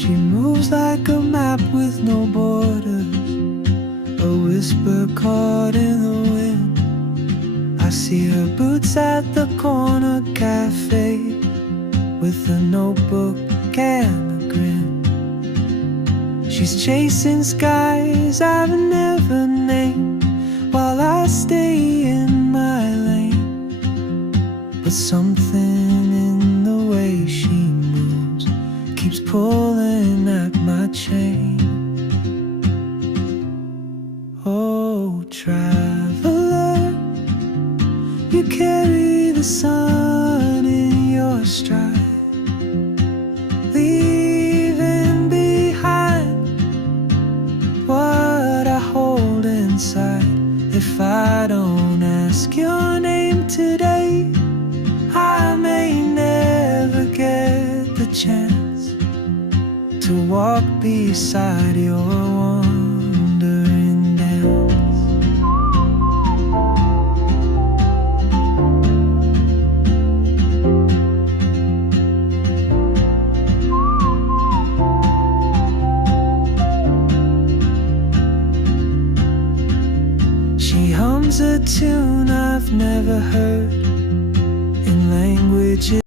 She moves like a map with no borders, a whisper caught in the wind. I see her boots at the corner cafe, with a notebook and a grin. She's chasing skies I've never named, while I stay in my lane. But something in the way she moves keeps pulling at my chain. Oh, traveler, you carry the sun in your stride, leaving behind what I hold inside. If I don't ask your name today, I may never get the chance to walk beside your wandering dance. She hums a tune I've never heard, in language